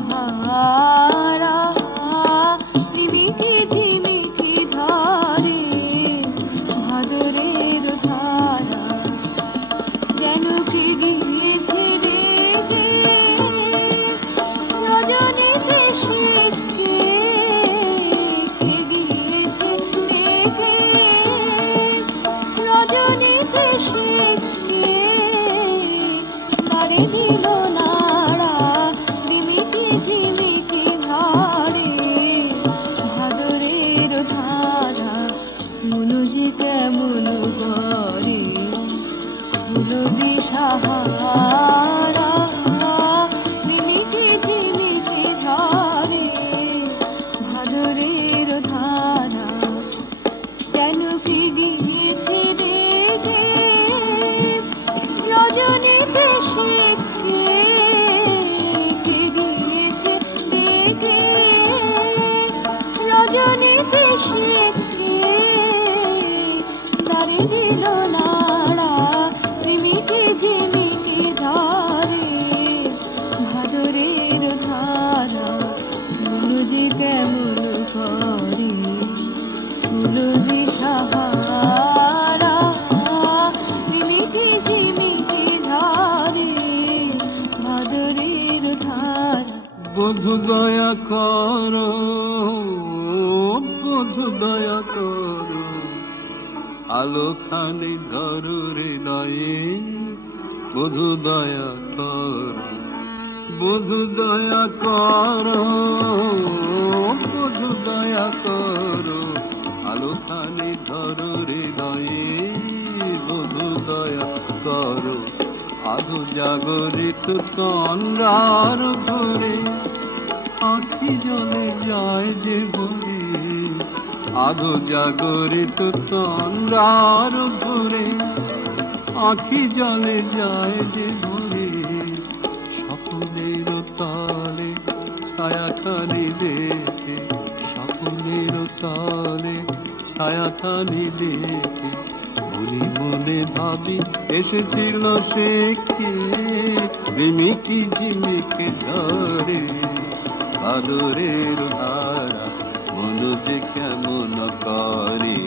দিশাহারা ঝিমিকি ঝিমিকি ঝরে ভাদরের ধারা যেন কি গিয়েছে রেগে রজনীতে শিখছে কে গিয়েছে রেগে রজনীতে শিখছে তারে দিল নাড়া ঝিমিকি ঝিমিকি ঝরে ভাদরের ধারা মনুজি কেমন করে ফুল দিশাহারা ঝিমিকি ঝিমিকি ঝরে ভাদরের ধারা যেন কি গিয়েছে রেগে রজনীতে শিখছে কে গিয়েছে রেগে রজনীতে শিখছে তারে দিল নাড়া ঝিমিকি ঝিমিকি ঝরে ভাদরের ধারা মনুজি কেমন করে ফুল দিশাহারা ঝিমিকি ঝিমিকি ঝরে ভাদরের ধারা বধূ দয়া করো বধূ দয়া করো আলোখানি ধরো হৃদয়ে বধূ দয়া করো বধূ দয়া করো বধূ দয়া করো আলোখানি ধরো হৃদয়ে বধূ দয়া করো আধো জাগরিত তন্দ্রার ঘরে আখি জলে যায় যে ভরে আধো জাগরিত তন্দ্রার ঘরে আখি জলে যায় যে ভরে সকলের তলে ছায়াখানি দেখে সকলের তলে ছায়াখানি দেখে মনে মনে ভাবি এসেছিল সে কে ঝিমিকি ঝিমিকি ঝরে ভাদরের ধারা মনুজি কেমন করে